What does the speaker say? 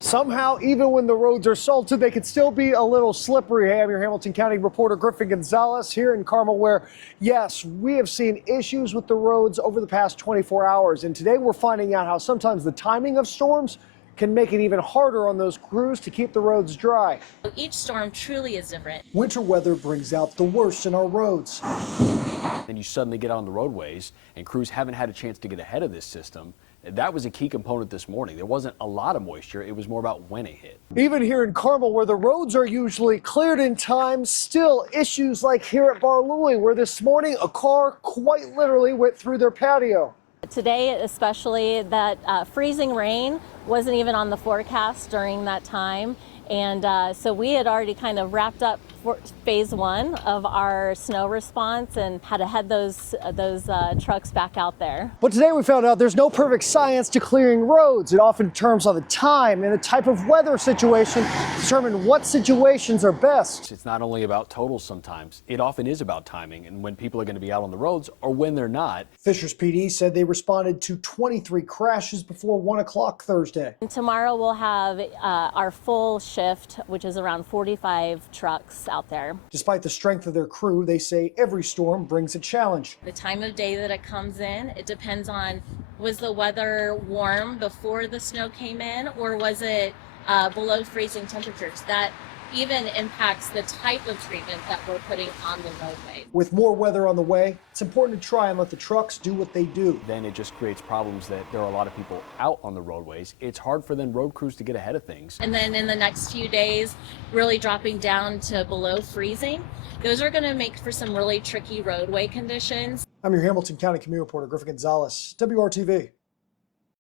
Somehow, even when the roads are salted, they could still be a little slippery. Hey, I'm your Hamilton County reporter Griffin Gonzalez here in Carmel, where, yes, we have seen issues with the roads over the past 24 hours. And today we're finding out how sometimes the timing of storms can make it even harder on those crews to keep the roads dry. Each storm truly is different. Winter weather brings out the worst in our roads. Then you suddenly get on the roadways and crews haven't had a chance to get ahead of this system. That was a key component this morning. There wasn't a lot of moisture. It was more about when it hit. Even here in Carmel, where the roads are usually cleared in time, still issues like here at Bar Louie, where this morning a car quite literally went through their patio. Today, especially, that freezing rain wasn't even on the forecast during that time. And so we had already kind of wrapped up phase one of our snow response and had to head those trucks back out there. But today we found out there's no perfect science to clearing roads. It often turns on the time and the type of weather situation to determine what situations are best. It's not only about totals sometimes. It often is about timing and when people are going to be out on the roads or when they're not. Fishers PD said they responded to 23 crashes before 1 o'clock Thursday. And tomorrow we'll have our full shift, which is around 45 trucks out there. Despite the strength of their crew, they say every storm brings a challenge. The time of day that it comes in, it depends on, was the weather warm before the snow came in, or was it below freezing temperatures? That even impacts the type of treatment that we're putting on the roadway. With more weather on the way, it's important to try and let the trucks do what they do. Then it just creates problems that there are a lot of people out on the roadways. It's hard for then road crews to get ahead of things. And then in the next few days, really dropping down to below freezing. Those are going to make for some really tricky roadway conditions. I'm your Hamilton County Community reporter Griffin Gonzalez, WRTV.